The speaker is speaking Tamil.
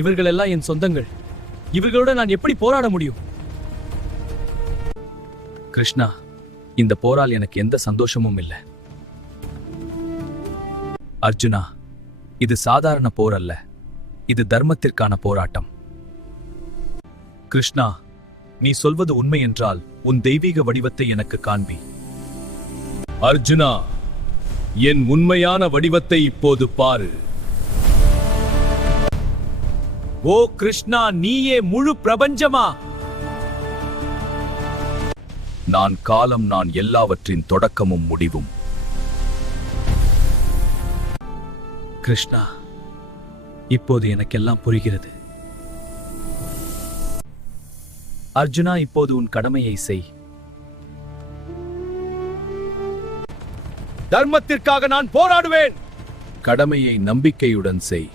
இவர்கள் எல்லாம் என் சொந்தங்கள். இவர்களோட நான் எப்படி போராட முடியும்? கிருஷ்ணா, இந்த போரால் எனக்கு எந்த சந்தோஷமும் இல்லை. அர்ஜுனா, இது சாதாரண போர் அல்ல, இது தர்மத்திற்கான போராட்டம். கிருஷ்ணா, நீ சொல்வது உண்மை என்றால் உன் தெய்வீக வடிவத்தை எனக்கு காண்பி. அர்ஜுனா, என் உண்மையான வடிவத்தை இப்போது பாரு. ஓ கிருஷ்ணா, நீயே முழு பிரபஞ்சமா? நான் காலம், நான் எல்லாவற்றின் தொடக்கமும் முடிவும். கிருஷ்ணா, இப்போது எனக்கெல்லாம் புரிகிறது. அர்ஜுனா, இப்போது உன் கடமையை செய். தர்மத்திற்காக நான் போராடுவேன். கடமையை நம்பிக்கையுடன் செய்.